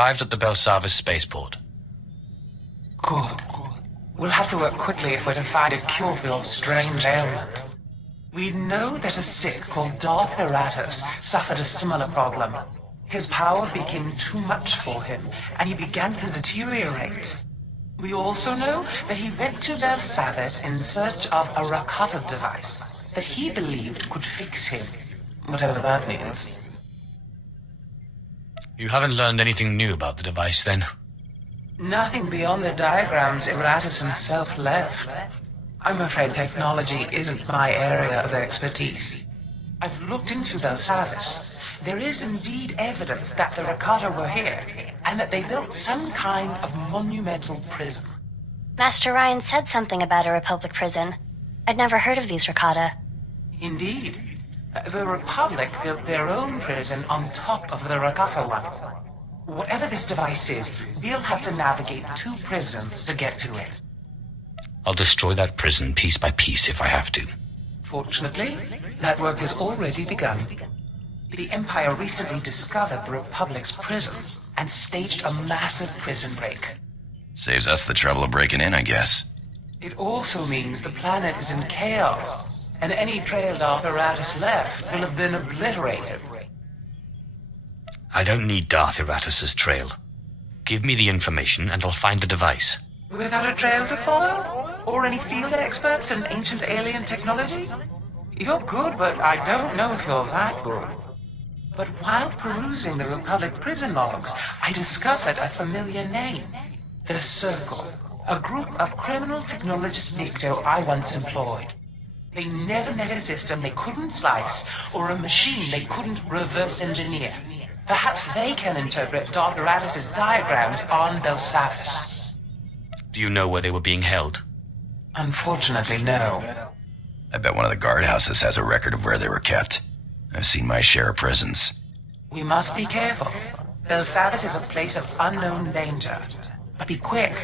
arrived at the Belsavis spaceport. Good. We'll have to work quickly if we're to find a cure for your strange ailment. We know that a Sith called Darth Eratos suffered a similar problem. His power became too much for him, and he began to deteriorate. We also know that he went to Belsavis in search of a Rakata device that he believed could fix him, whatever that means. You haven't learned anything new about the device, then? Nothing beyond the diagrams Eratos himself left. I'm afraid technology isn't my area of expertise. I've looked into Belsavis. There is indeed evidence that the Rakata were here, and that they built some kind of monumental prison. Master Ryan said something about a Republic prison. I'd never heard of these Rakata. Indeed. The Republic built their own prison on top of the Rakata one. Whatever this device is, we'll have to navigate 2 prisons to get to it. I'll destroy that prison piece by piece if I have to. Fortunately, that work has already begun. The Empire recently discovered the Republic's prison and staged a massive prison break. Saves us the trouble of breaking in, I guess. It also means the planet is in chaos, and any trail Darth Eratos left will have been obliterated. I don't need Darth Eratos' trail. Give me the information and I'll find the device. Without a trail to follow? Or any field experts in ancient alien technology? You're good, but I don't know if you're that good. But while perusing the Republic prison logs, I discovered a familiar name. The Circle, a group of criminal technologists Nikto I once employed. They never met a system they couldn't slice, or a machine they couldn't reverse engineer. Perhaps they can interpret Darth Eratos' diagrams on Belsavis. Do you know where they were being held? Unfortunately, no. I bet one of the guardhouses has a record of where they were kept. I've seen my share of prisons. We must be careful. Belsavis is a place of unknown danger. But be quick.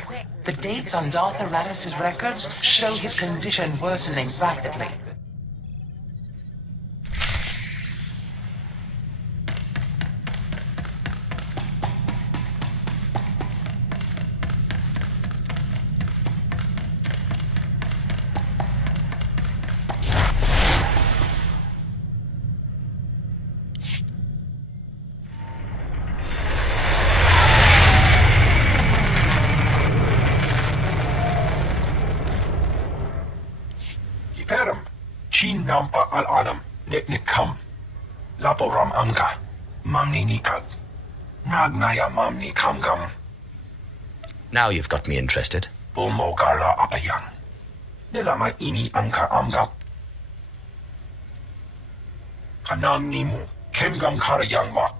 The dates on Darth Eratos' records show his condition worsening rapidly. Peram, Chin Nampa Al Adam, Neknikam, Laporam Anga, Mamni Nikad, Nagnaya Mamni Kamgam, Now you've got me interested. Bomogala Apayan, Nelamai Ini Anka Amgap, Kanam Nimu, Kemgam Karayangma.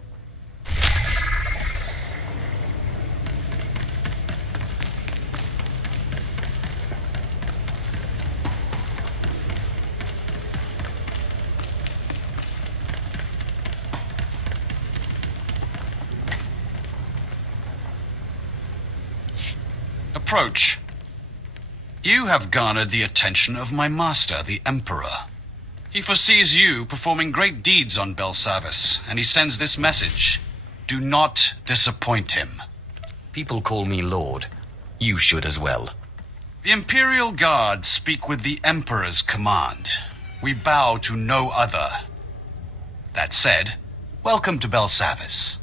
Approach. You have garnered the attention of my master, the Emperor. He foresees you performing great deeds on Belsavis, and he sends this message. Do not disappoint him. People call me Lord. You should as well. The Imperial Guard speak with the Emperor's command. We bow to no other. That said, welcome to Belsavis.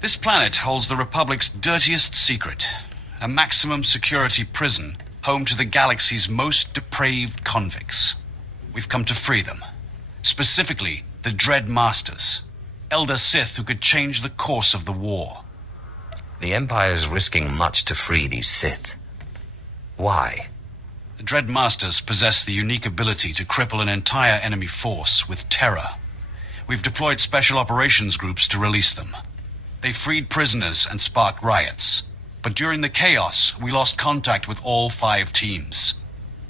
This planet holds the Republic's dirtiest secret. A maximum security prison, home to the galaxy's most depraved convicts. We've come to free them. Specifically, the Dread Masters. Elder Sith who could change the course of the war. The Empire's risking much to free these Sith. Why? The Dread Masters possess the unique ability to cripple an entire enemy force with terror. We've deployed special operations groups to release them. They freed prisoners and sparked riots. But during the chaos, we lost contact with all 5 teams.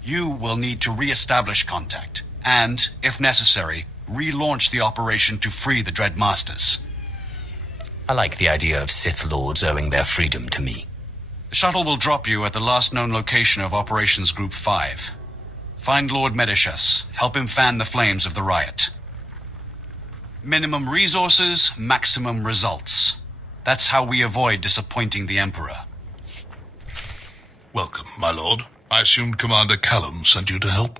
You will need to re-establish contact, and, if necessary, relaunch the operation to free the Dread Masters. I like the idea of Sith Lords owing their freedom to me. The shuttle will drop you at the last known location of Operations Group 5. Find Lord Medishus. Help him fan the flames of the riot. Minimum resources, maximum results. That's how we avoid disappointing the Emperor. Welcome, my lord. I assumed Commander Callum sent you to help.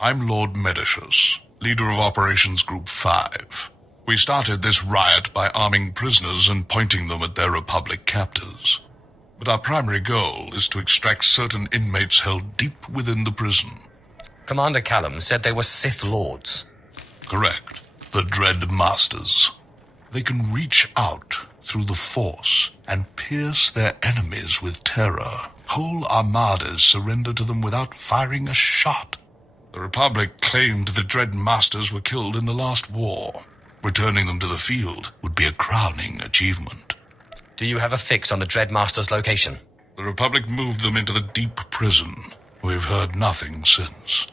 I'm Lord Medicius, leader of Operations Group 5. We started this riot by arming prisoners and pointing them at their Republic captors. But our primary goal is to extract certain inmates held deep within the prison. Commander Callum said they were Sith Lords. Correct. The Dread Masters. They can reach out through the Force and pierce their enemies with terror. Whole armadas surrender to them without firing a shot. The Republic claimed the Dread Masters were killed in the last war. Returning them to the field would be a crowning achievement. Do you have a fix on the Dread Master's location? The Republic moved them into the deep prison. We've heard nothing since.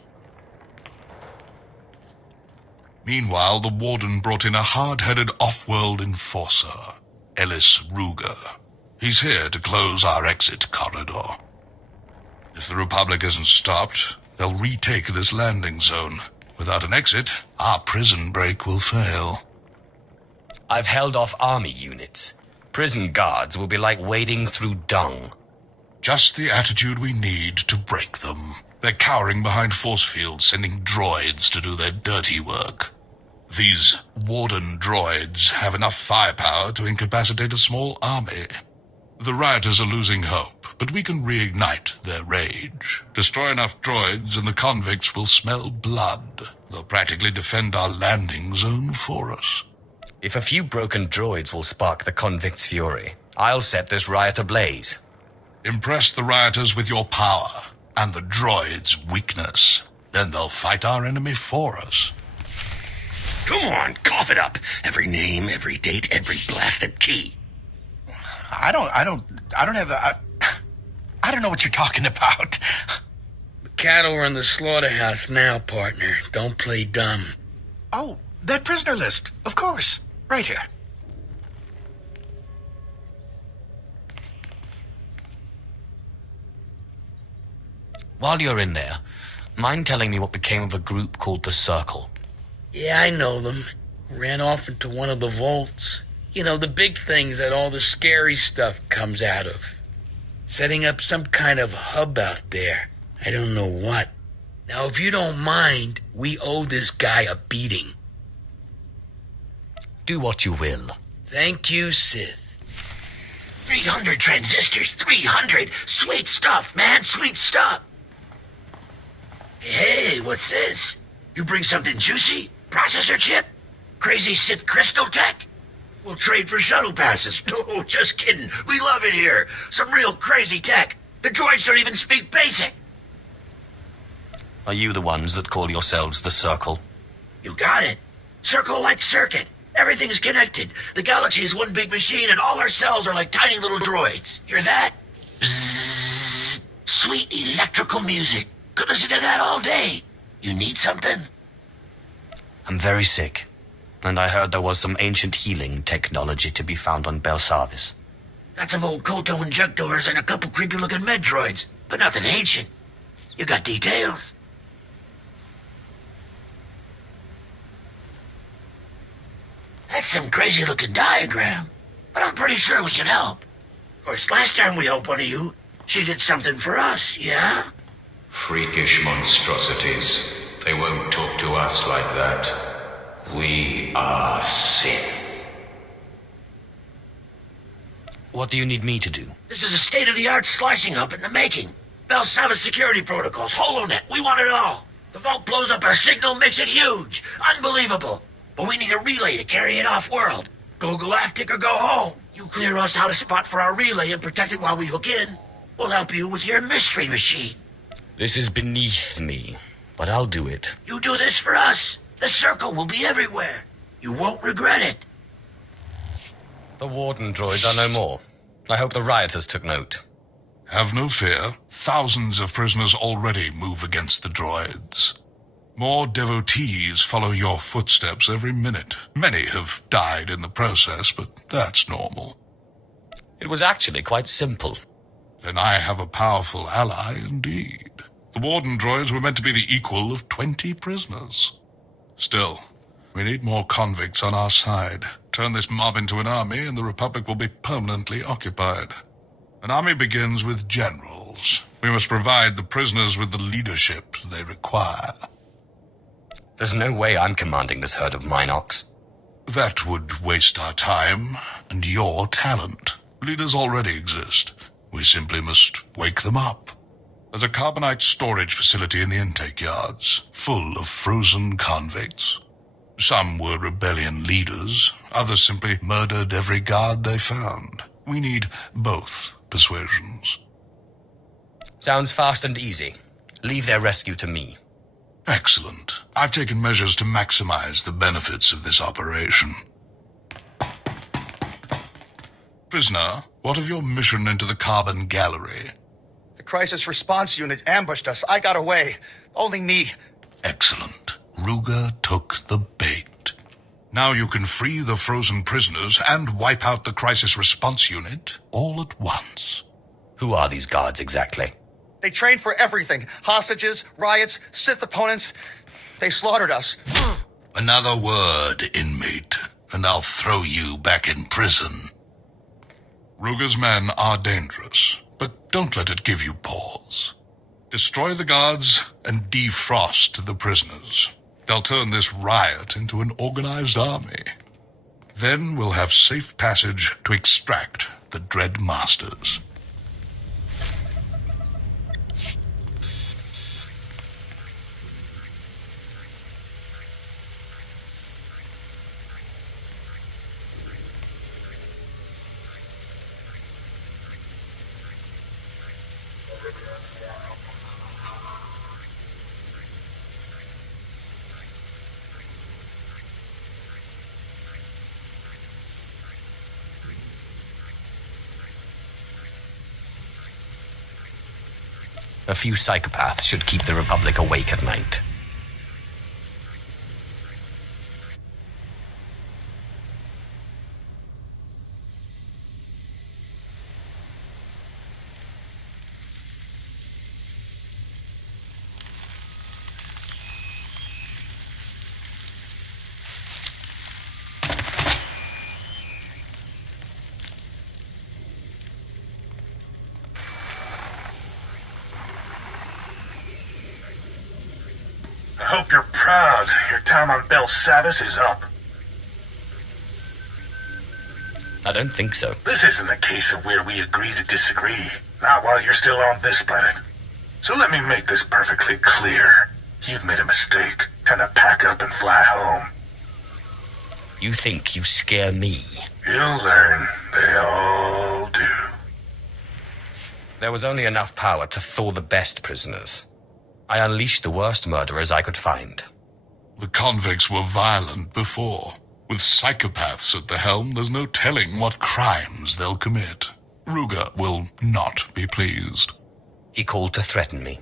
Meanwhile, the Warden brought in a hard-headed off-world enforcer, Ellis Ruger. He's here to close our exit corridor. If the Republic isn't stopped, they'll retake this landing zone. Without an exit, our prison break will fail. I've held off army units. Prison guards will be like wading through dung. Just the attitude we need to break them. They're cowering behind force fields, sending droids to do their dirty work. These Warden droids have enough firepower to incapacitate a small army. The rioters are losing hope, but we can reignite their rage. Destroy enough droids and the convicts will smell blood. They'll practically defend our landing zone for us. If a few broken droids will spark the convicts' fury, I'll set this riot ablaze. Impress the rioters with your power and the droids' weakness. Then they'll fight our enemy for us. Come on, cough it up. Every name, every date, every blasted key. I don't know what you're talking about. The cattle are in the slaughterhouse now, partner. Don't play dumb. Oh, that prisoner list. Of course. Right here. While you're in there, mind telling me what became of a group called the Circle? Yeah, I know them. Ran off into one of the vaults. You know, the big things that all the scary stuff comes out of. Setting up some kind of hub out there. I don't know what. Now, if you don't mind, we owe this guy a beating. Do what you will. Thank you, Sith. 300 transistors, 300! Sweet stuff, man, sweet stuff! Hey, what's this? You bring something juicy? Processor chip? Crazy Sith crystal tech? We'll trade for shuttle passes. No, just kidding. We love it here. Some real crazy tech. The droids don't even speak basic. Are you the ones that call yourselves the Circle? You got it. Circle like circuit. Everything's connected. The galaxy is one big machine and all our cells are like tiny little droids. Hear that? Bzzz. Sweet electrical music. Could listen to that all day. You need something? I'm very sick, and I heard there was some ancient healing technology to be found on Belsavis. Got some old Koto injectors and a couple creepy-looking med droids, but nothing ancient. You got details? That's some crazy-looking diagram, but I'm pretty sure we can help. Of course, last time we helped one of you, she did something for us, yeah? Freakish monstrosities. They won't talk to us like that. We are Sith. What do you need me to do? This is a state-of-the-art slicing hub in the making. Belsavis security protocols, HoloNet, we want it all. The vault blows up our signal, makes it huge. Unbelievable. But we need a relay to carry it off-world. Go galactic or go home. You clear us out a spot for our relay and protect it while we hook in. We'll help you with your mystery machine. This is beneath me, but I'll do it. You do this for us. The Circle will be everywhere. You won't regret it. The Warden droids are no more. I hope the rioters took note. Have no fear. Thousands of prisoners already move against the droids. More devotees follow your footsteps every minute. Many have died in the process, but that's normal. It was actually quite simple. Then I have a powerful ally indeed. The Warden droids were meant to be the equal of 20 prisoners. Still, we need more convicts on our side. Turn this mob into an army, and the Republic will be permanently occupied. An army begins with generals. We must provide the prisoners with the leadership they require. There's no way I'm commanding this herd of Minox. That would waste our time and your talent. Leaders already exist. We simply must wake them up. There's a carbonite storage facility in the intake yards, full of frozen convicts. Some were rebellion leaders, others simply murdered every guard they found. We need both persuasions. Sounds fast and easy. Leave their rescue to me. Excellent. I've taken measures to maximize the benefits of this operation. Prisoner, what of your mission into the carbon gallery? The crisis response unit ambushed us. I got away. Only me. Excellent. Ruger took the bait. Now you can free the frozen prisoners and wipe out the crisis response unit all at once. Who are these guards exactly? They trained for everything. Hostages, riots, Sith opponents. They slaughtered us. Another word, inmate, and I'll throw you back in prison. Ruger's men are dangerous, but don't let it give you pause. Destroy the guards and defrost the prisoners. They'll turn this riot into an organized army. Then we'll have safe passage to extract the Dread Masters. A few psychopaths should keep the Republic awake at night. I hope you're proud. Your time on Belsavis is up. I don't think so. This isn't a case of where we agree to disagree. Not while you're still on this planet. So let me make this perfectly clear. You've made a mistake. Time to pack up and fly home. You think you scare me? You'll learn. They all do. There was only enough power to thaw the best prisoners. I unleashed the worst murderers I could find. The convicts were violent before. With psychopaths at the helm, there's no telling what crimes they'll commit. Ruger will not be pleased. He called to threaten me.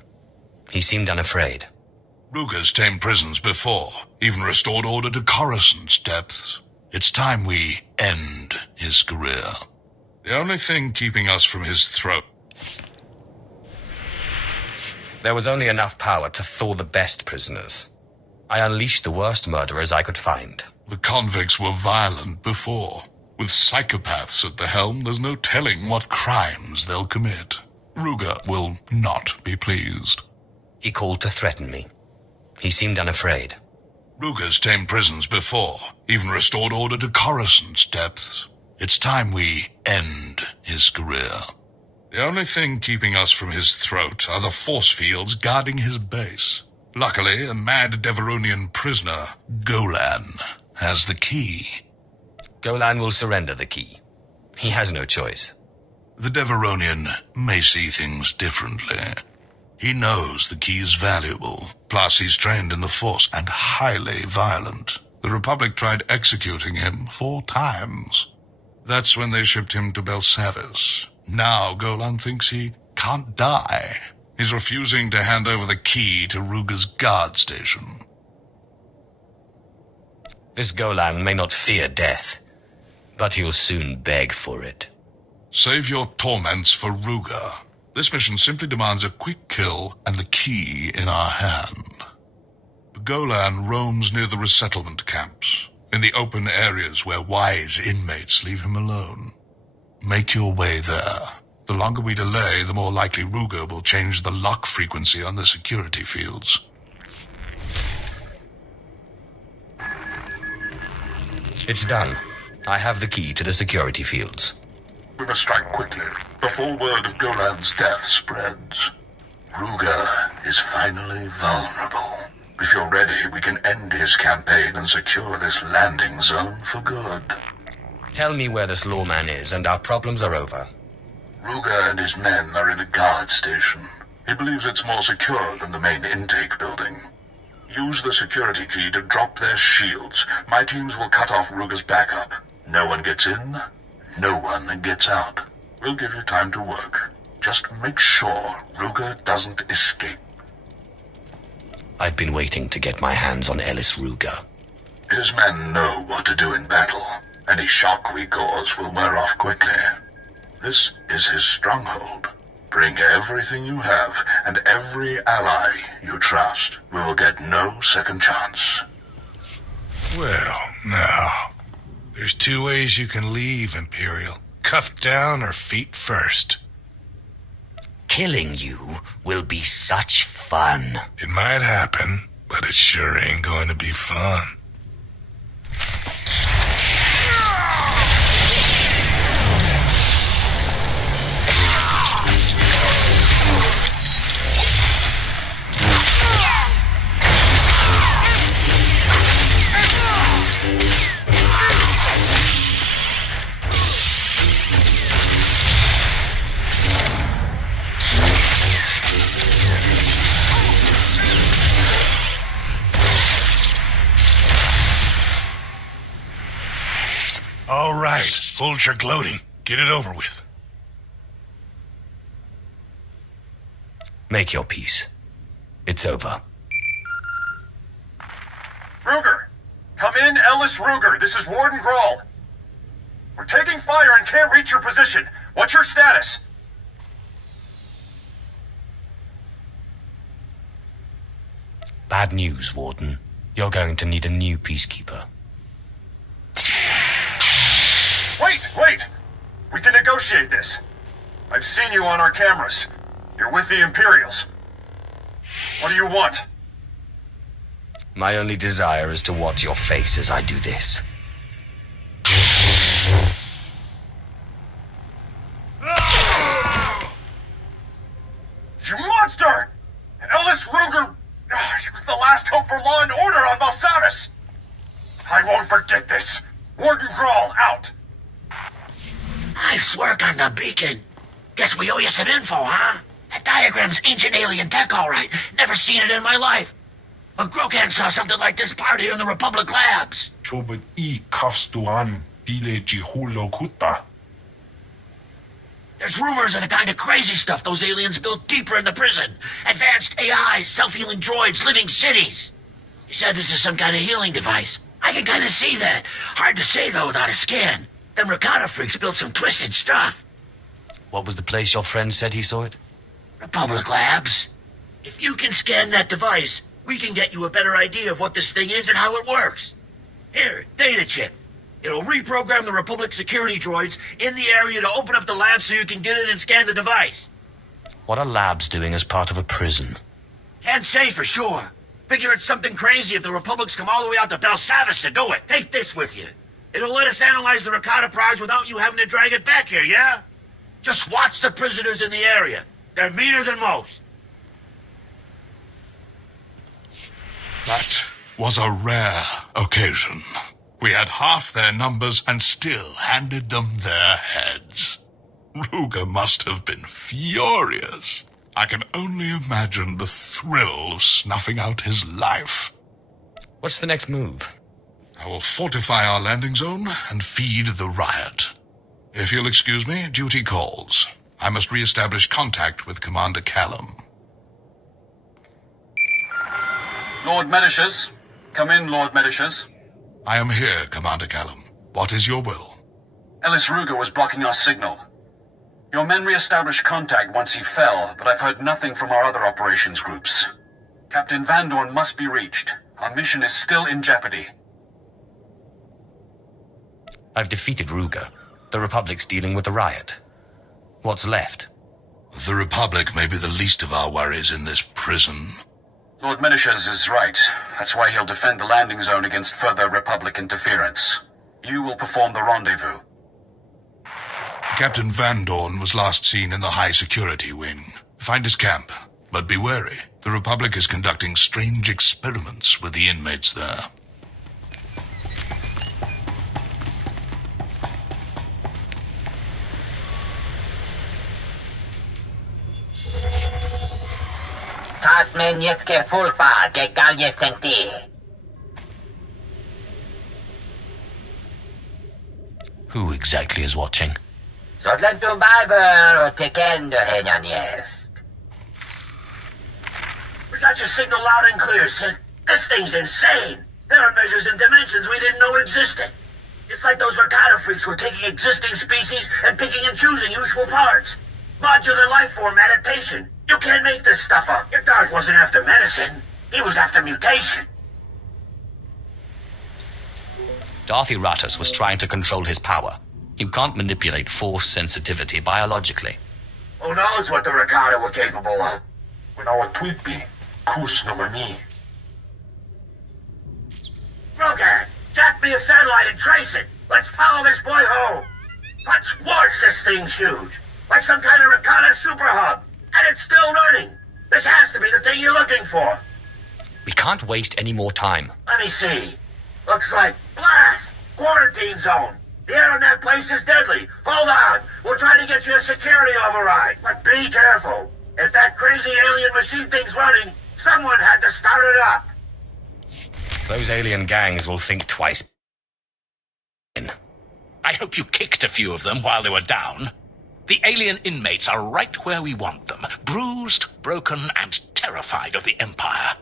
He seemed unafraid. Ruger's tamed prisons before, even restored order to Coruscant's depths. It's time we end his career. The only thing keeping us from his throat. There was only enough power to thaw the best prisoners. I unleashed the worst murderers I could find. The convicts were violent before. With psychopaths at the helm, there's no telling what crimes they'll commit. Ruger will not be pleased. He called to threaten me. He seemed unafraid. Ruger's tamed prisons before, even restored order to Coruscant's depths. It's time we end his career. The only thing keeping us from his throat are the force fields guarding his base. Luckily, a mad Deveronian prisoner, Golan, has the key. Golan will surrender the key. He has no choice. The Deveronian may see things differently. He knows the key is valuable, plus he's trained in the Force and highly violent. The Republic tried executing him 4 times. That's when they shipped him to Belsavis. Now Golan thinks he can't die. He's refusing to hand over the key to Ruger's guard station. This Golan may not fear death, but he'll soon beg for it. Save your torments for Ruger. This mission simply demands a quick kill and the key in our hand. Golan roams near the resettlement camps. In the open areas where wise inmates leave him alone. Make your way there. The longer we delay, the more likely Ruger will change the lock frequency on the security fields. It's done. I have the key to the security fields. We must strike quickly, before word of Golan's death spreads. Ruger is finally vulnerable. If you're ready, we can end his campaign and secure this landing zone for good. Tell me where this lawman is, and our problems are over. Ruger and his men are in a guard station. He believes it's more secure than the main intake building. Use the security key to drop their shields. My teams will cut off Ruger's backup. No one gets in, no one gets out. We'll give you time to work. Just make sure Ruger doesn't escape. I've been waiting to get my hands on Ellis Ruger. His men know what to do in battle. Any shock we cause will wear off quickly. This is his stronghold. Bring everything you have, and every ally you trust. We will get no second chance. Well, now, there's two ways you can leave, Imperial. Cuffed down or feet first. Killing you will be such fun. It might happen, but it sure ain't going to be fun. All right, hold your gloating. Get it over with. Make your peace. It's over. Ruger! Come in, Ellis Ruger. This is Warden Grawl. We're taking fire and can't reach your position. What's your status? Bad news, Warden. You're going to need a new peacekeeper. Wait! We can negotiate this. I've seen you on our cameras. You're with the Imperials. What do you want? My only desire is to watch your face as I do this. You monster! Ellis Ruger! He was the last hope for law and order on Belsavis! I won't forget this. Warden Grawl, out! Nice work on the beacon. Guess we owe you some info, huh? That diagram's ancient alien tech, all right. Never seen it in my life. But Grokan saw something like this part here in the Republic labs. Chobot I kafstuan pile jihulo kuta. There's rumors of the kind of crazy stuff those aliens built deeper in the prison. Advanced AIs, self-healing droids, living cities. He said this is some kind of healing device. I can kind of see that. Hard to say, though, without a scan. Them Ricotta freaks built some twisted stuff. What was the place your friend said he saw it? Republic Labs. If you can scan that device, we can get you a better idea of what this thing is and how it works. Here, data chip. It'll reprogram the Republic security droids in the area to open up the lab so you can get in and scan the device. What are labs doing as part of a prison? Can't say for sure. Figure it's something crazy if the Republics come all the way out to Belsavis to do it. Take this with you. It'll let us analyze the Ricotta prize without you having to drag it back here, yeah? Just watch the prisoners in the area. They're meaner than most. That was a rare occasion. We had half their numbers and still handed them their heads. Ruger must have been furious. I can only imagine the thrill of snuffing out his life. What's the next move? I will fortify our landing zone and feed the riot. If you'll excuse me, duty calls. I must re-establish contact with Commander Callum. Lord Medishers. Come in, Lord Medishers. I am here, Commander Callum. What is your will? Ellis Ruger was blocking our signal. Your men re-established contact once he fell, but I've heard nothing from our other operations groups. Captain Van Dorn must be reached. Our mission is still in jeopardy. I've defeated Ruger. The Republic's dealing with the riot. What's left? The Republic may be the least of our worries in this prison. Lord Minishers is right. That's why he'll defend the landing zone against further Republic interference. You will perform the rendezvous. Captain Van Dorn was last seen in the high security wing. Find his camp, but be wary. The Republic is conducting strange experiments with the inmates there. Tasmen nieckie fulpa, gegal jestem ty. Who exactly is watching? Zodlen tu Biber o tekendo henyan jest. We got your signal loud and clear, Sid. This thing's insane. There are measures and dimensions we didn't know existed. It's like those Ricardo freaks were taking existing species and picking and choosing useful parts. Modular life form adaptation. You can't make this stuff up. Your Darth wasn't after medicine. He was after mutation. Darth Iratus was trying to control his power. You can't manipulate force sensitivity biologically. Who knows what the Ricardo were capable of? When our tweet be, kus no mami. Rogan, jack me a satellite and trace it. Let's follow this boy home. Hot Schwartz, this thing's huge. Like some kind of Ricardo super hub. And it's still running. This has to be the thing you're looking for. We can't waste any more time. Let me see. Looks like blast. Quarantine zone. The air in that place is deadly. Hold on. We'll try to get you a security override. But be careful. If that crazy alien machine thing's running, someone had to start it up. Those alien gangs will think twice. I hope you kicked a few of them while they were down. The alien inmates are right where we want them, bruised, broken, and terrified of the Empire.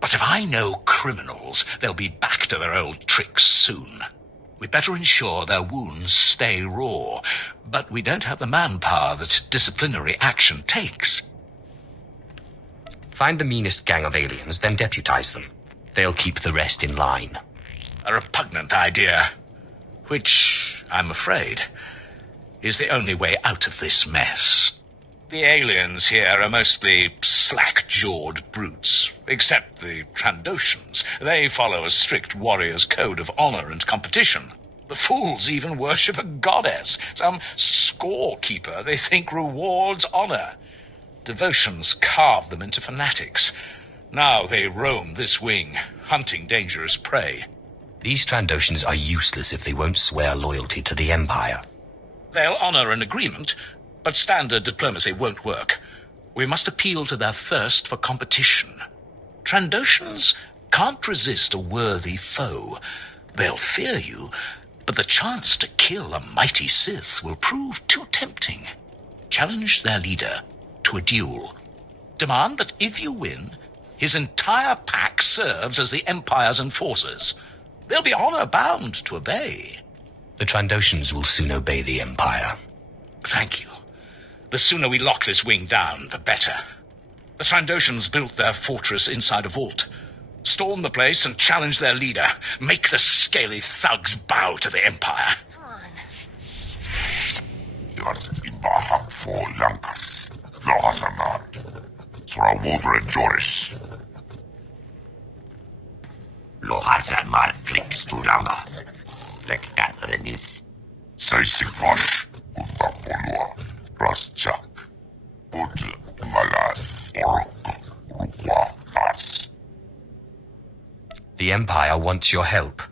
But if I know criminals, they'll be back to their old tricks soon. We'd better ensure their wounds stay raw, but we don't have the manpower that disciplinary action takes. Find the meanest gang of aliens, then deputize them. They'll keep the rest in line. A repugnant idea, which, I'm afraid, is the only way out of this mess. The aliens here are mostly slack-jawed brutes, except the Trandoshans. They follow a strict warrior's code of honor and competition. The fools even worship a goddess, some scorekeeper they think rewards honor. Devotions carve them into fanatics. Now they roam this wing, hunting dangerous prey. These Trandoshans are useless if they won't swear loyalty to the Empire. They'll honor an agreement, but standard diplomacy won't work. We must appeal to their thirst for competition. Trandoshans can't resist a worthy foe. They'll fear you, but the chance to kill a mighty Sith will prove too tempting. Challenge their leader to a duel. Demand that if you win, his entire pack serves as the Empire's enforcers. They'll be honor-bound to obey. The Trandoshans will soon obey the Empire. Thank you. The sooner we lock this wing down, the better. The Trandoshans built their fortress inside a vault. Storm the place and challenge their leader. Make the scaly thugs bow to the Empire. Jars imbahak for lankas. Lohasanar. Sora wodre Joris. Lohasanar clicks to langa. Lek Renis. Seisik vash. Utta polua. Rasjak. Ud malas. Orok. Rukwa nas. The Empire wants your help.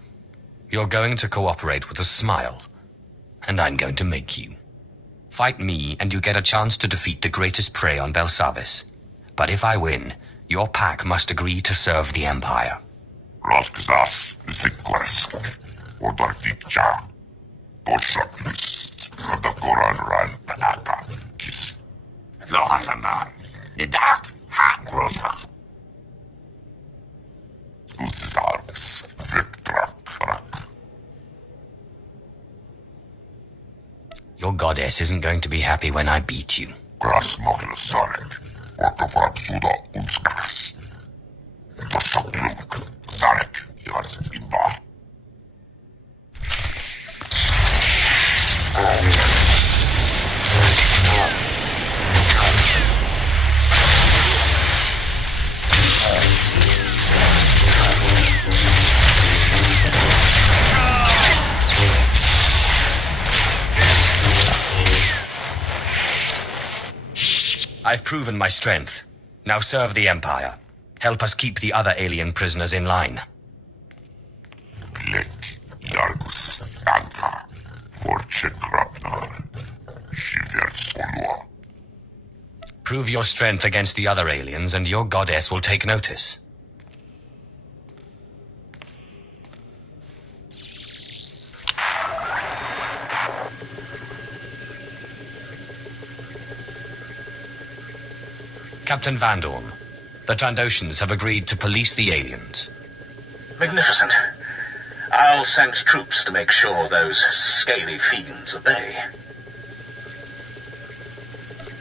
You're going to cooperate with a smile. And I'm going to make you. Fight me, and you get a chance to defeat the greatest prey on Belsavis. But if I win, your pack must agree to serve the Empire. Raskzas Zikwarsk. Odartikcha. Boshakist. Kadakoran ran panaka. Kis. Lohasanar. Nidak. Ha-grota. Uzarks. Victrak. Your goddess isn't going to be happy when I beat you. Krasmokil Sarek. Orkafrap Suda Unskas. Tasakluk. Sarek. Jars Imba. I've proven my strength. Now serve the Empire. Help us keep the other alien prisoners in line. Lek Yargus Anka Vorche Grabnar Shivertsolua. Prove your strength against the other aliens, and your goddess will take notice. Captain Van Dorn, the Trandoshans have agreed to police the aliens. Magnificent. I'll send troops to make sure those scaly fiends obey.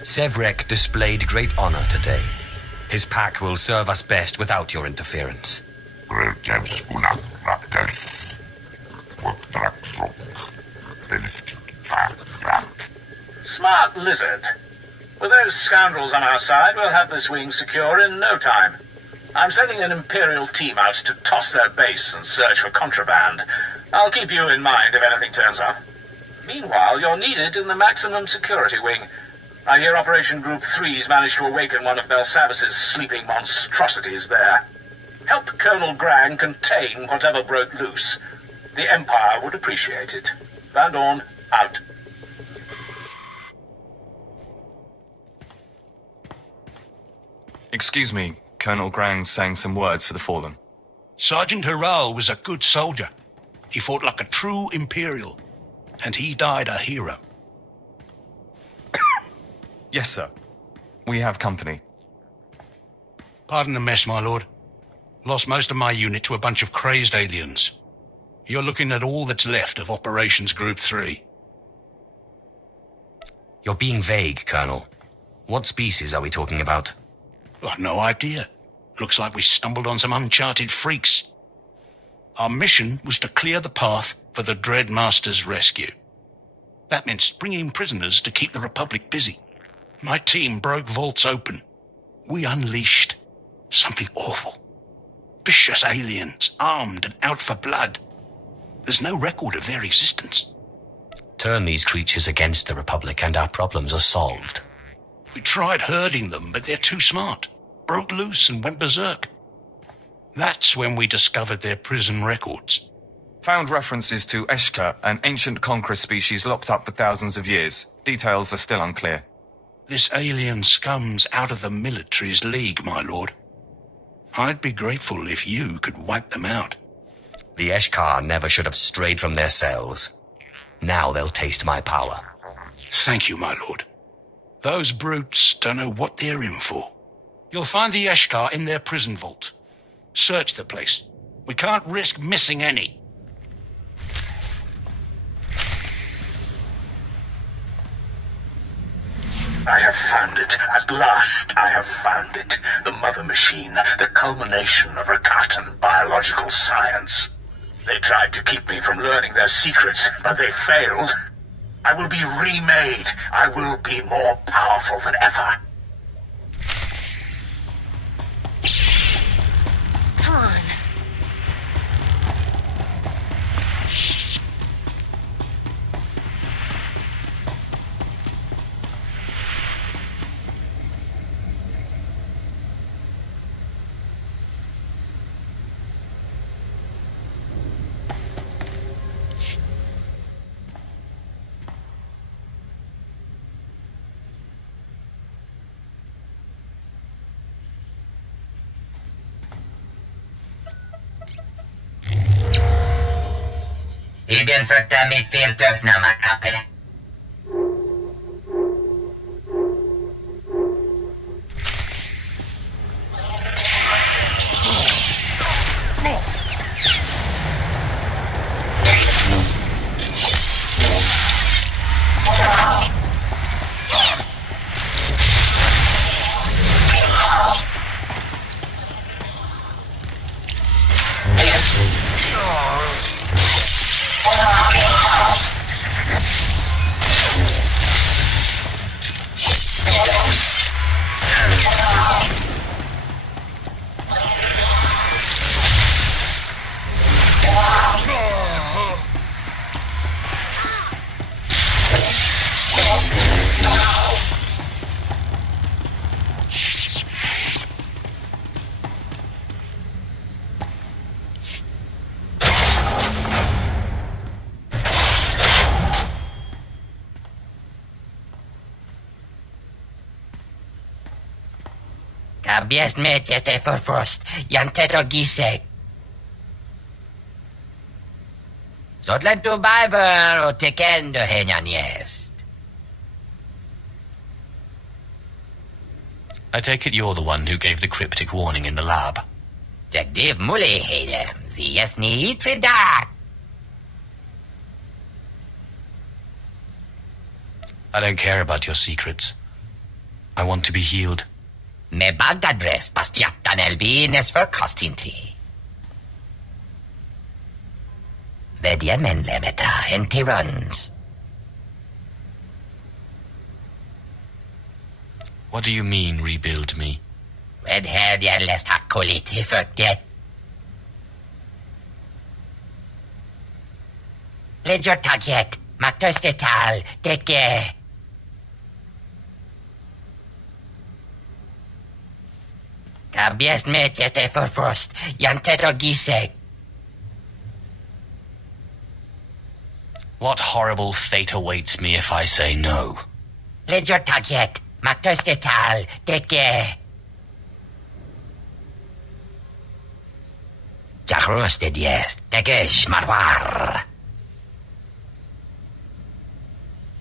Sevrek displayed great honor today. His pack will serve us best without your interference. Smart lizard. With those scoundrels on our side, we'll have this wing secure in no time. I'm sending an Imperial team out to toss their base and search for contraband. I'll keep you in mind if anything turns up. Meanwhile, you're needed in the maximum security wing. I hear Operation Group 3's managed to awaken one of Belsavis's sleeping monstrosities there. Help Colonel Grang contain whatever broke loose. The Empire would appreciate it. Van Dorn, out. Excuse me, Colonel Grang's saying some words for the fallen. Sergeant Harral was a good soldier. He fought like a true Imperial, and he died a hero. Yes, sir. We have company. Pardon the mess, my lord. Lost most of my unit to a bunch of crazed aliens. You're looking at all that's left of Operations Group 3. You're being vague, Colonel. What species are we talking about? I've no idea. Looks like we stumbled on some uncharted freaks. Our mission was to clear the path for the Dreadmaster's rescue. That meant bringing prisoners to keep the Republic busy. My team broke vaults open. We unleashed something awful. Vicious aliens, armed and out for blood. There's no record of their existence. Turn these creatures against the Republic and our problems are solved. We tried herding them, but they're too smart. Broke loose and went berserk. That's when we discovered their prison records. Found references to Eshka, an ancient conqueror species locked up for thousands of years. Details are still unclear. This alien scum's out of the military's league, my lord. I'd be grateful if you could wipe them out. The Eshkar never should have strayed from their cells. Now they'll taste my power. Thank you, my lord. Those brutes don't know what they're in for. You'll find the Eshkar in their prison vault. Search the place. We can't risk missing any. I have found it. At last, I have found it. The Mother Machine, the culmination of Rakatan biological science. They tried to keep me from learning their secrets, but they failed. I will be remade. I will be more powerful than ever. Come on. Igen fröktem mitt feltöfnamma kappe. Kabies metjete förfrost, janteto gisek. Zodlen tu biber o tekendo henyan jest. I take it you're the one who gave the cryptic warning in the lab. Jagdiv muli hedem, sie es niet verdacht. I don't care about your secrets. I want to be healed. Me bagdadres bastiatan elbines för kostinti. Vedja men lemeta enti runs. What do you mean, rebuild me? Redhead jällest hakkoliti fördet. Ledger taget, maktöstetal, detge. Kabies metjete förfrost, janteto gisek. What horrible fate awaits me if I say no? Ledger taget, maktöstetal, detge. Jahrosted jest, degesh marwar.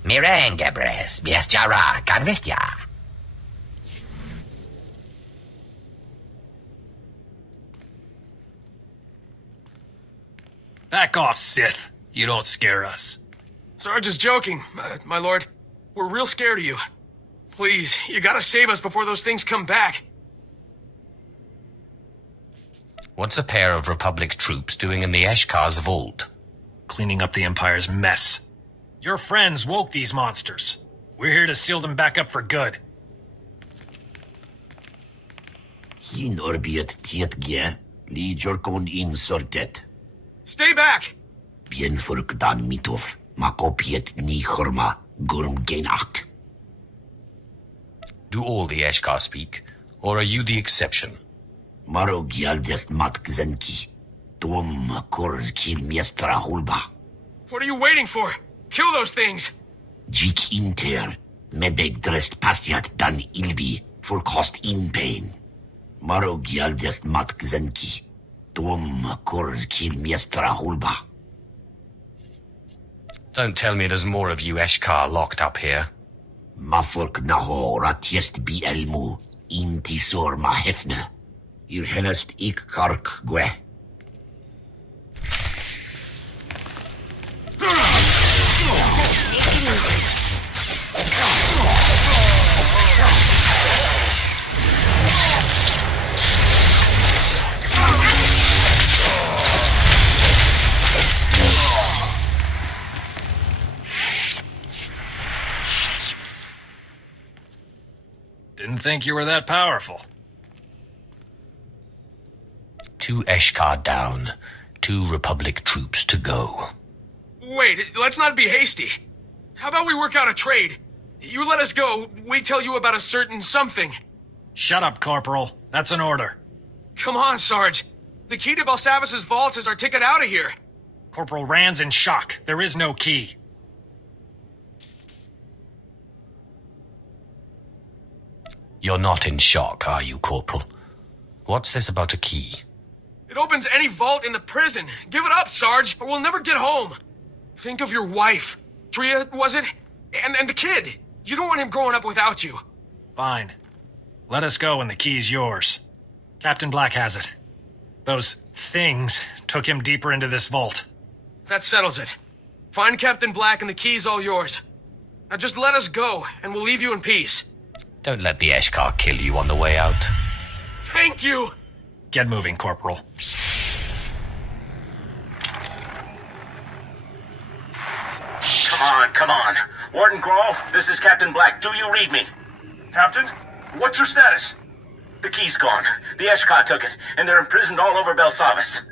Mirengebres, biestjara, kanvestja. Back off, Sith. You don't scare us. Sarge is joking, my lord. We're real scared of you. Please, you gotta save us before those things come back. What's a pair of Republic troops doing in the Eshkar's vault? Cleaning up the Empire's mess. Your friends woke these monsters. We're here to seal them back up for good. Hin orbiet tietge, li jorkon in sortet. Stay back! Bien furkdan mitov, makopiet ni horma, gurm genach. Do all the Eshkar speak, or are you the exception? Maro gialdest matkzenki. Tom kors kil miestra hulba. What are you waiting for? Kill those things! Jik inter, mebeg drest pastiat dan ilbi, for cost in pain. Maro gialdest matkzenki. Tom kors kil miestra hulba. Don't tell me there's more of you Eshkar locked up here. Mafurk naho ratiest bi elmu, intisor ma hefne. Ir helest ik kark gwe. Didn't think you were that powerful. 2 Eshkar down, 2 Republic troops to go. Wait, let's not be hasty. How about we work out a trade? You let us go, we tell you about a certain something. Shut up, Corporal. That's an order. Come on, Sarge. The key to Belsavis' vault is our ticket out of here. Corporal Rand's in shock. There is no key. You're not in shock, are you, Corporal? What's this about a key? It opens any vault in the prison. Give it up, Sarge, or we'll never get home. Think of your wife. Tria, was it? And the kid. You don't want him growing up without you. Fine. Let us go and the key's yours. Captain Black has it. Those things took him deeper into this vault. That settles it. Find Captain Black and the key's all yours. Now just let us go, and we'll leave you in peace. Don't let the Eshkar kill you on the way out. Thank you! Get moving, Corporal. Come on. Warden Grohl, this is Captain Black. Do you read me? Captain, what's your status? The key's gone. The Eshkar took it, and they're imprisoned all over Belsavis.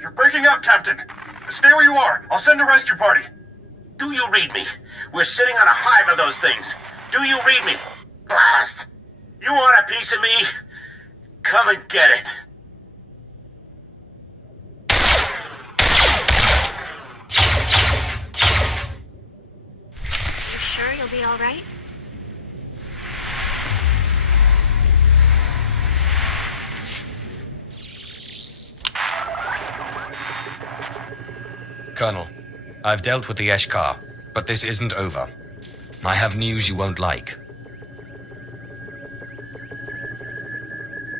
You're breaking up, Captain. Stay where you are. I'll send a rescue party. Do you read me? We're sitting on a hive of those things. Do you read me? Blast! You want a piece of me? Come and get it. You sure you'll be all right? Colonel, I've dealt with the Eshkar, but this isn't over. I have news you won't like.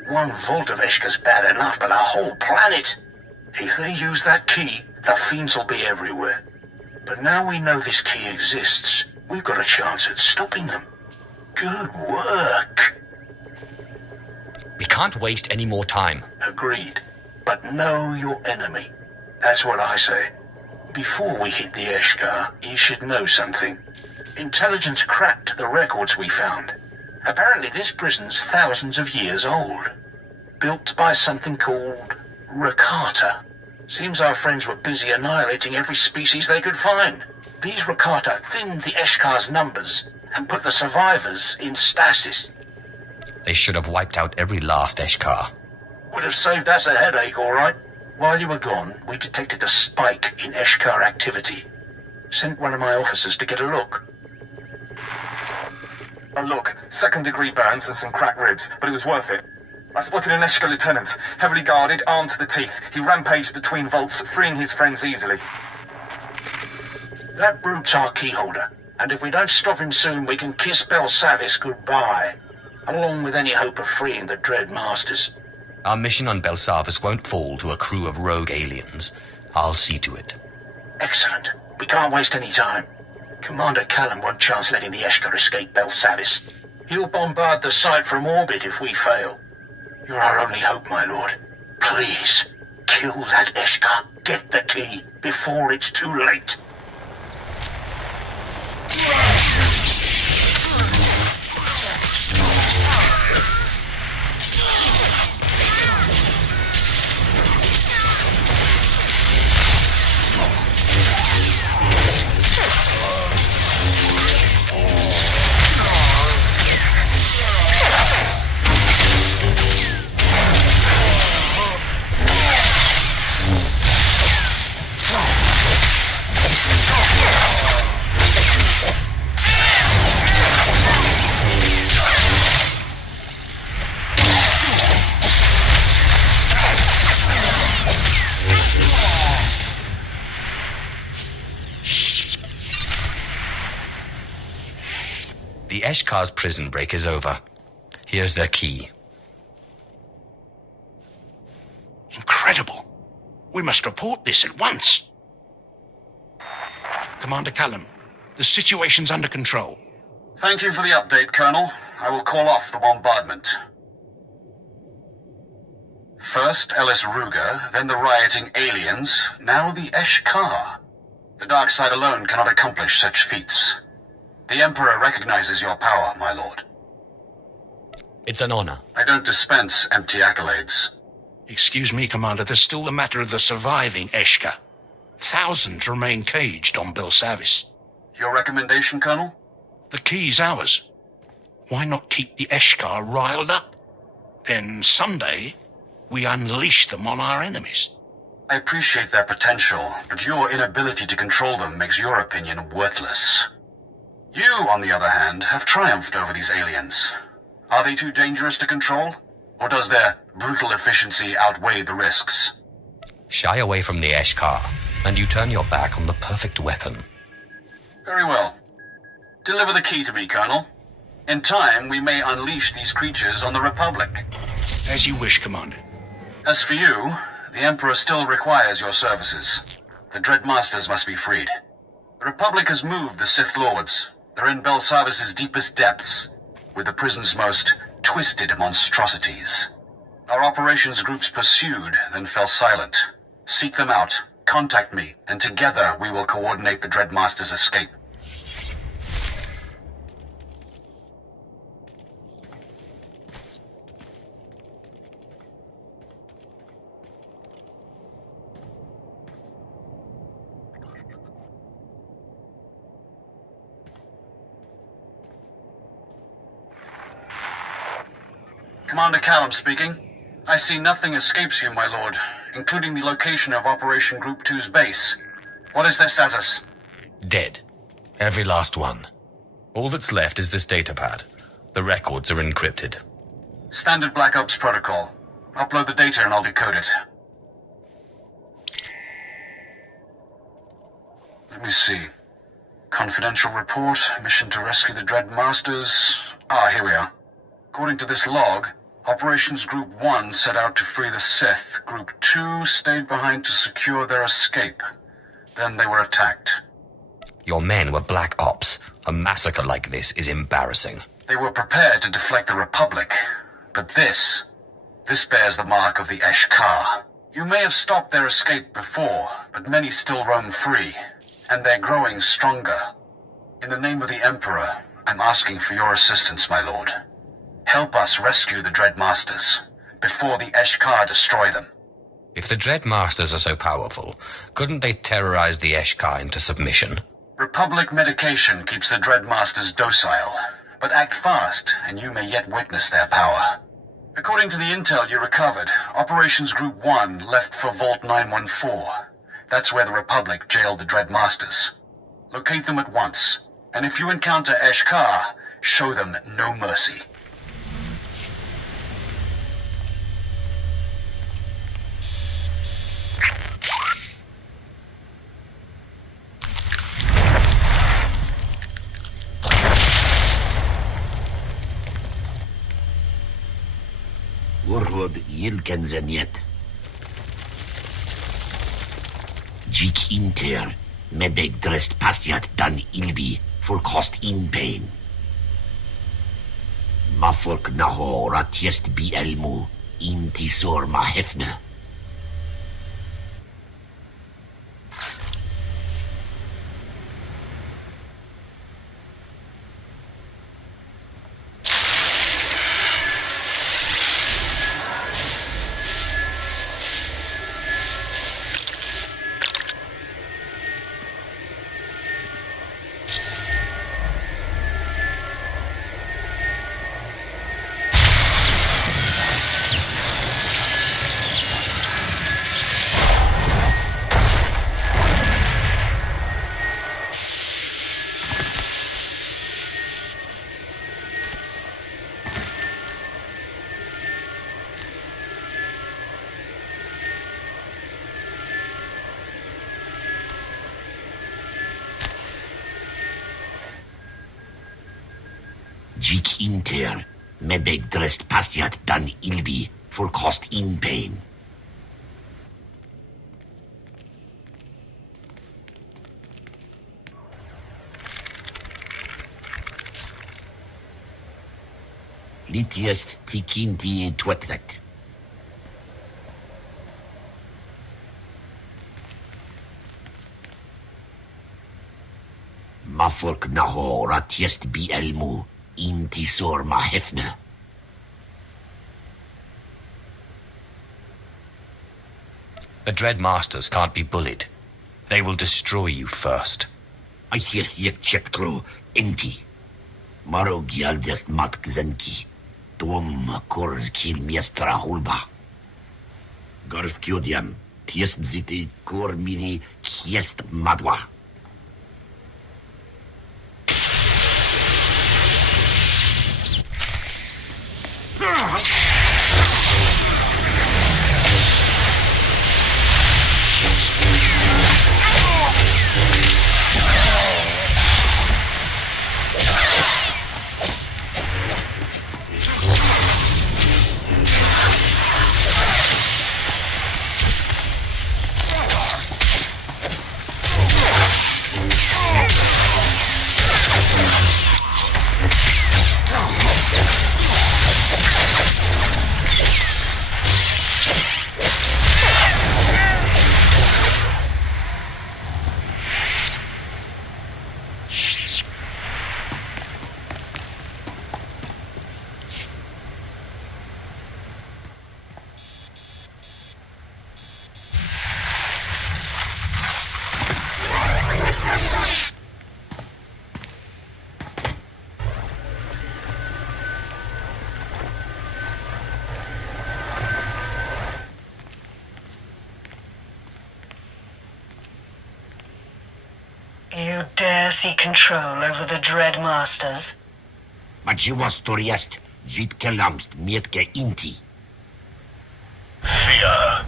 One vault of Eshka's bad enough, but a whole planet. If they use that key, the fiends will be everywhere. But now we know this key exists, we've got a chance at stopping them. Good work. We can't waste any more time. Agreed. But know your enemy. That's what I say. Before we hit the Eshkar, you should know something. Intelligence cracked the records we found. Apparently this prison's thousands of years old. Built by something called Rakata. Seems our friends were busy annihilating every species they could find. These Rakata thinned the Eshkar's numbers and put the survivors in stasis. They should have wiped out every last Eshkar. Would have saved us a headache, all right. While you were gone, we detected a spike in Eshkar activity. Sent one of my officers to get a look. Look, second-degree burns and some cracked ribs, but it was worth it. I spotted an Eshkar lieutenant, heavily guarded, armed to the teeth. He rampaged between vaults, freeing his friends easily. That brute's our keyholder, and if we don't stop him soon, we can kiss Belsavis goodbye, along with any hope of freeing the Dread Masters. Our mission on Belsavis won't fall to a crew of rogue aliens. I'll see to it. Excellent. We can't waste any time. Commander Callum won't chance letting the Eshkar escape Belsavis. He'll bombard the site from orbit if we fail. You're our only hope, my lord. Please, kill that Eshkar. Get the key before it's too late. The Eshkar's prison break is over. Here's their key. Incredible. We must report this at once. Commander Callum, the situation's under control. Thank you for the update, Colonel. I will call off the bombardment. First Ellis Ruger, then the rioting aliens, now the Eshkar. The dark side alone cannot accomplish such feats. The Emperor recognizes your power, my lord. It's an honor. I don't dispense empty accolades. Excuse me, Commander, there's still the matter of the surviving Eshkar. Thousands remain caged on Belsavis. Your recommendation, Colonel? The key's ours. Why not keep the Eshkar riled up? Then someday, we unleash them on our enemies. I appreciate their potential, but your inability to control them makes your opinion worthless. You, on the other hand, have triumphed over these aliens. Are they too dangerous to control? Or does their brutal efficiency outweigh the risks? Shy away from the Eshkar, and you turn your back on the perfect weapon. Very well. Deliver the key to me, Colonel. In time, we may unleash these creatures on the Republic. As you wish, Commander. As for you, the Emperor still requires your services. The Dread Masters must be freed. The Republic has moved the Sith Lords. They're in Belsavis' deepest depths, with the prison's most twisted monstrosities. Our operations groups pursued, then fell silent. Seek them out, contact me, and together we will coordinate the Dread Master's escape. Commander Callum speaking. I see nothing escapes you, my lord, including the location of Operation Group 2's base. What is their status? Dead. Every last one. All that's left is this datapad. The records are encrypted. Standard Black Ops protocol. Upload the data and I'll decode it. Let me see. Confidential report, mission to rescue the Dread Masters. Here we are. According to this log, Operations Group 1 set out to free the Sith. Group 2 stayed behind to secure their escape. Then they were attacked. Your men were black ops. A massacre like this is embarrassing. They were prepared to deflect the Republic. But this bears the mark of the Eshkar. You may have stopped their escape before, but many still roam free. And they're growing stronger. In the name of the Emperor, I'm asking for your assistance, my lord. Help us rescue the Dread Masters, before the Eshkar destroy them. If the Dread Masters are so powerful, couldn't they terrorize the Eshkar into submission? Republic medication keeps the Dread Masters docile, but act fast, and you may yet witness their power. According to the intel you recovered, Operations Group 1 left for Vault 914. That's where the Republic jailed the Dread Masters. Locate them at once, and if you encounter Eshkar, show them no mercy. Warlord Yilken Zeniet. Jik inter, mebeg drest pastiat dan ilbi, for cost in pain. Mafork naho ratiest bi elmu, in tisor ma hefne. Jik inter, mebeg drest pastiat dan ilbi, for cost in pain. Litiest tikinti twetlek. Mafork naho ratiest bi elmu, in tisor ma hefne. The Dread Masters can't be bullied. They will destroy you first. I hears yek chektro enti. Maro gialdest mat gzenki. Tom korz kil miestra hulba. Garf kiodiam, tiest ziti kor mini kiest madwa. You dare seek control over the Dread Masters? Majiwa storiest, jit kelamst mietke inti. Fear.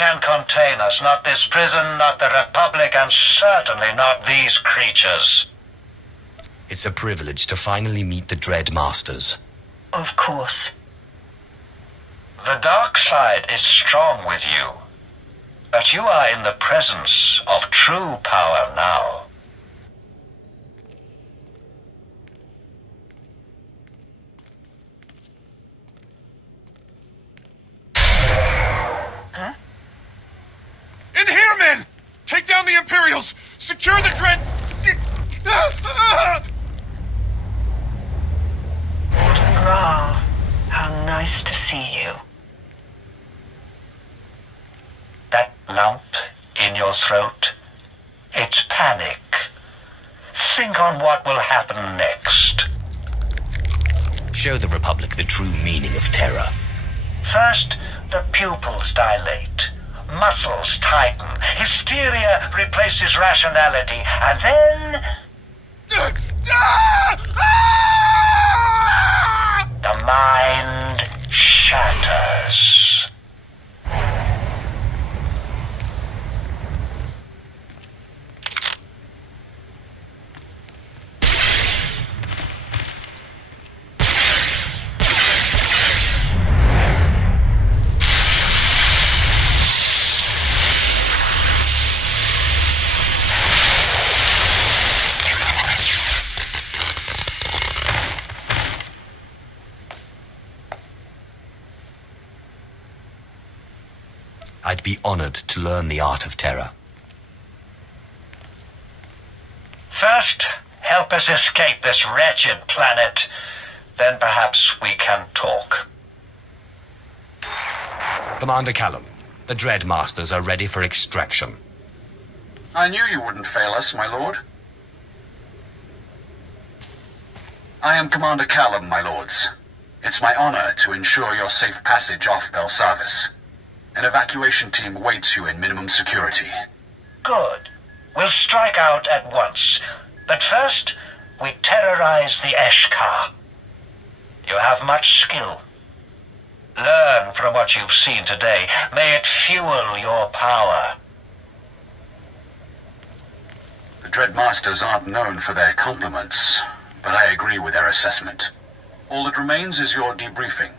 can contain us. Not this prison, not the Republic, and certainly not these creatures. It's a privilege to finally meet the Dread Masters. Of course. The dark side is strong with you, but you are in the presence of true power now. Huh? In here, men! Take down the Imperials! Secure the Dread... Graal, how nice to see you. That lump in your throat, it's panic. Think on what will happen next. Show the Republic the true meaning of terror. First, the pupils dilate, muscles tighten, hysteria replaces rationality, and then... the mind shatters. I'd be honored to learn the art of terror. First, help us escape this wretched planet. Then perhaps we can talk. Commander Callum, the Dread Masters are ready for extraction. I knew you wouldn't fail us, my lord. I am Commander Callum, my lords. It's my honor to ensure your safe passage off Belsavis. An evacuation team awaits you in minimum security. Good. We'll strike out at once. But first, we terrorize the Eshkar. You have much skill. Learn from what you've seen today. May it fuel your power. The Dread Masters aren't known for their compliments, but I agree with their assessment. All that remains is your debriefing.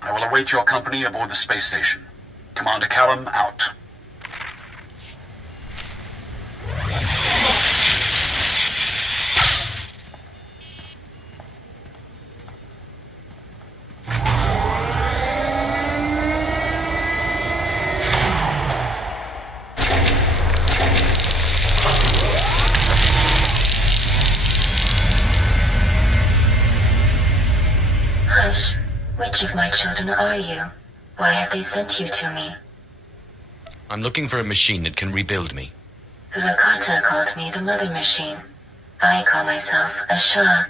I will await your company aboard the space station. Commander Callum, out. Hush. Which of my children are you? Why have they sent you to me? I'm looking for a machine that can rebuild me. The Rakata called me the Mother Machine. I call myself a Shah.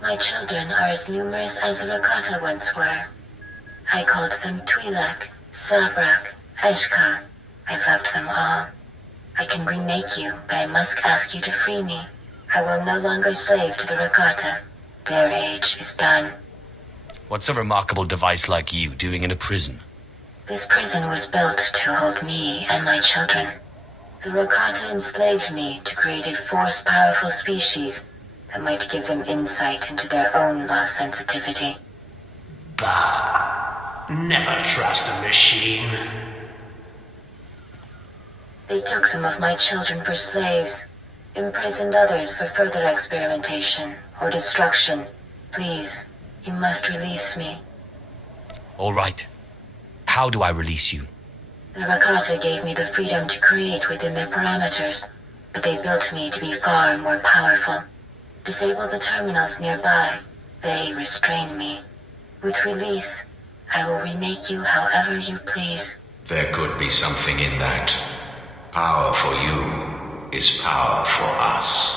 My children are as numerous as the Rakata once were. I called them Twi'lek, Sabrak, Eshkar. I loved them all. I can remake you, but I must ask you to free me. I will no longer slave to the Rakata. Their age is done. What's a remarkable device like you doing in a prison? This prison was built to hold me and my children. The Rakata enslaved me to create a force-powerful species that might give them insight into their own lost sensitivity. Bah. Never trust a machine. They took some of my children for slaves, imprisoned others for further experimentation or destruction. Please, you must release me. All right. How do I release you? The Rakata gave me the freedom to create within their parameters, but they built me to be far more powerful. Disable the terminals nearby. They restrain me. With release, I will remake you however you please. There could be something in that. Power for you is power for us.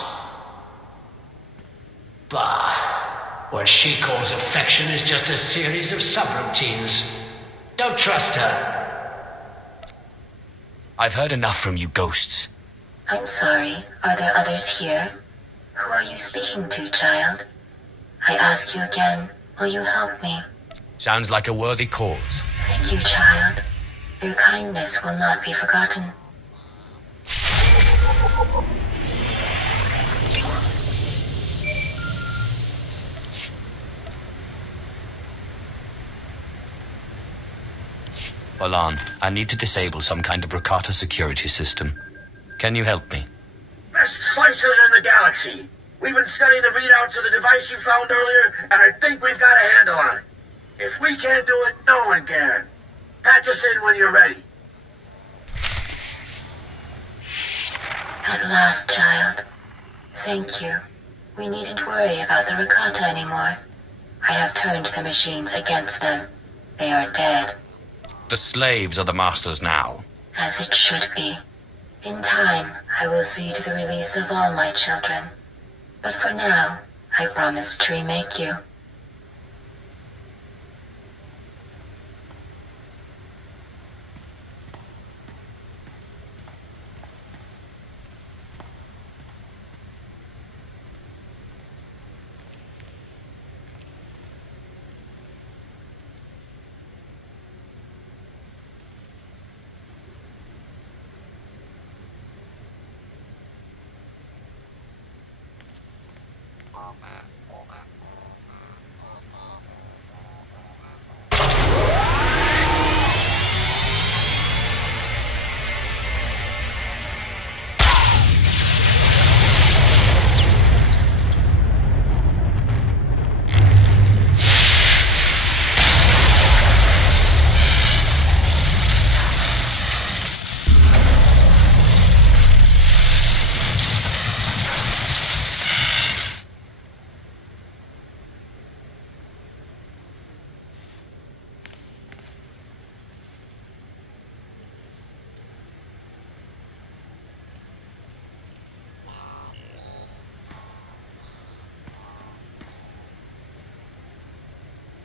Bah. What she calls affection is just a series of subroutines. Don't trust her. I've heard enough from you ghosts. I'm sorry. Are there others here? Who are you speaking to, child? I ask you again, will you help me? Sounds like a worthy cause. Thank you, child. Your kindness will not be forgotten. Balan, I need to disable some kind of Rakata security system. Can you help me? Best slicers in the galaxy. We've been studying the readouts of the device you found earlier, and I think we've got a handle on it. If we can't do it, no one can. Patch us in when you're ready. At last, child. Thank you. We needn't worry about the Rakata anymore. I have turned the machines against them. They are dead. The slaves are the masters now. As it should be. In time, I will see to the release of all my children. But for now, I promise to remake you.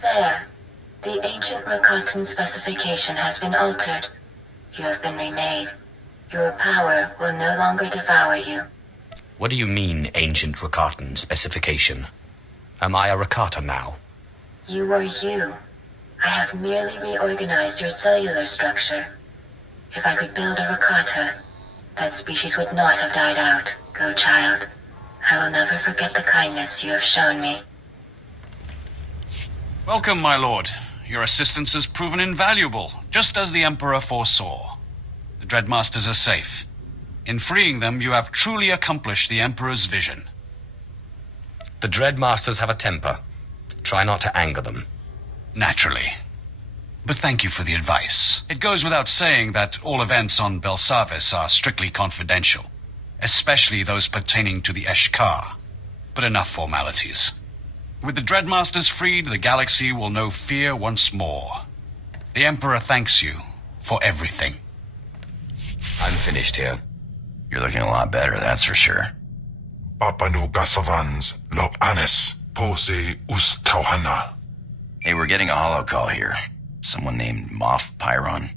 There. The ancient Rakatan specification has been altered. You have been remade. Your power will no longer devour you. What do you mean, ancient Rakatan specification? Am I a Rakata now? You are you. I have merely reorganized your cellular structure. If I could build a Rakata, that species would not have died out. Go, child. I will never forget the kindness you have shown me. Welcome, my lord. Your assistance has proven invaluable, just as the Emperor foresaw. The Dreadmasters are safe. In freeing them, you have truly accomplished the Emperor's vision. The Dreadmasters have a temper. Try not to anger them. Naturally. But thank you for the advice. It goes without saying that all events on Belsavis are strictly confidential, especially those pertaining to the SWTOR. But enough formalities. With the Dreadmasters freed, the galaxy will know fear once more. The Emperor thanks you for everything. I'm finished here. You're looking a lot better, that's for sure. Papanu Gasavans, lo anes, pose tauhana. Hey, we're getting a holo call here. Someone named Moff Pyron.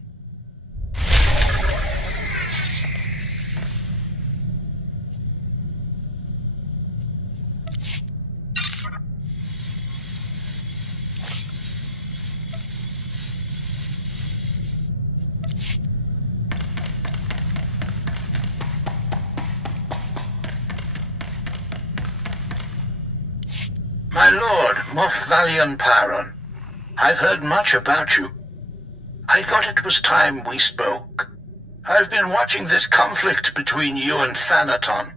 My lord, Moff Valian Pyron, I've heard much about you. I thought it was time we spoke. I've been watching this conflict between you and Thanaton.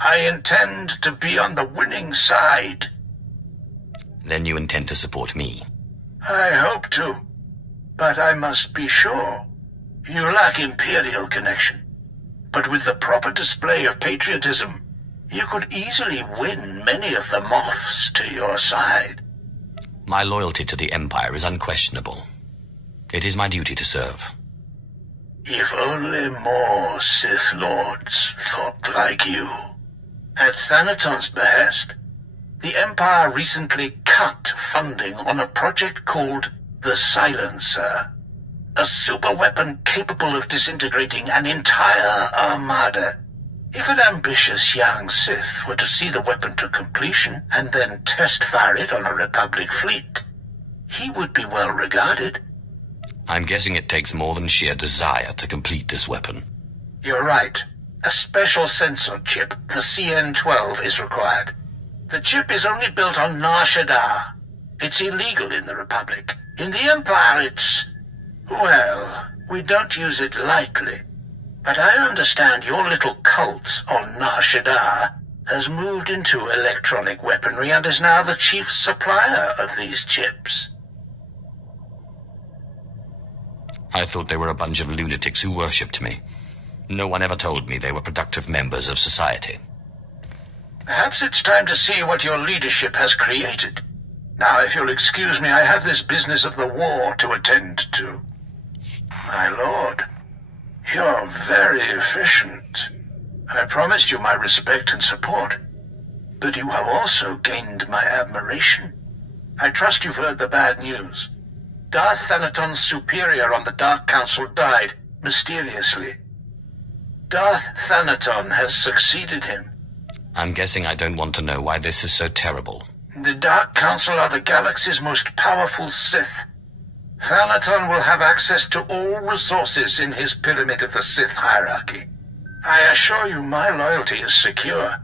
I intend to be on the winning side. Then you intend to support me? I hope to, but I must be sure. You lack Imperial connection, but with the proper display of patriotism, you could easily win many of the Moffs to your side. My loyalty to the Empire is unquestionable. It is my duty to serve. If only more Sith Lords thought like you. At Thanaton's behest, the Empire recently cut funding on a project called the Silencer, a superweapon capable of disintegrating an entire armada. If an ambitious young Sith were to see the weapon to completion and then test fire it on a Republic fleet, he would be well regarded. I'm guessing it takes more than sheer desire to complete this weapon. You're right. A special sensor chip, the CN-12, is required. The chip is only built on Nar Shaddaa. It's illegal in the Republic. In the Empire, it's... well, we don't use it lightly. But I understand your little cult on Nar Shaddaa has moved into electronic weaponry and is now the chief supplier of these chips. I thought they were a bunch of lunatics who worshipped me. No one ever told me they were productive members of society. Perhaps it's time to see what your leadership has created. Now, if you'll excuse me, I have this business of the war to attend to. My lord, you're very efficient. I promised you my respect and support, but you have also gained my admiration. I trust you've heard the bad news. Darth Thanaton's superior on the Dark Council died, mysteriously. Darth Thanaton has succeeded him. I'm guessing I don't want to know why this is so terrible. The Dark Council are the galaxy's most powerful Sith. Thanaton will have access to all resources in his pyramid of the Sith hierarchy. I assure you my loyalty is secure,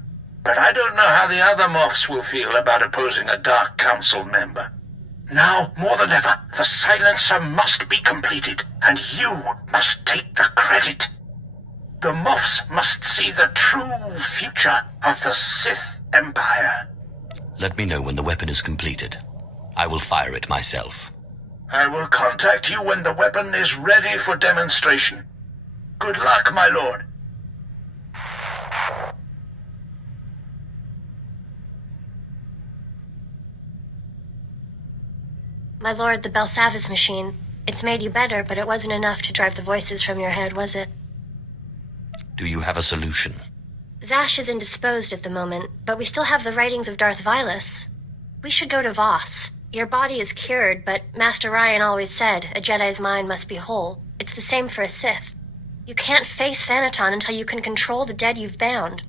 but I don't know how the other Moffs will feel about opposing a Dark Council member. Now, more than ever, the silencer must be completed, and you must take the credit. The Moffs must see the true future of the Sith Empire. Let me know when the weapon is completed. I will fire it myself. I will contact you when the weapon is ready for demonstration. Good luck, my lord. My lord, the Belsavis machine. It's made you better, but it wasn't enough to drive the voices from your head, was it? Do you have a solution? Zash is indisposed at the moment, but we still have the writings of Darth Vilas. We should go to Voss. Your body is cured, but Master Ryan always said a Jedi's mind must be whole. It's the same for a Sith. You can't face Thanaton until you can control the dead you've bound.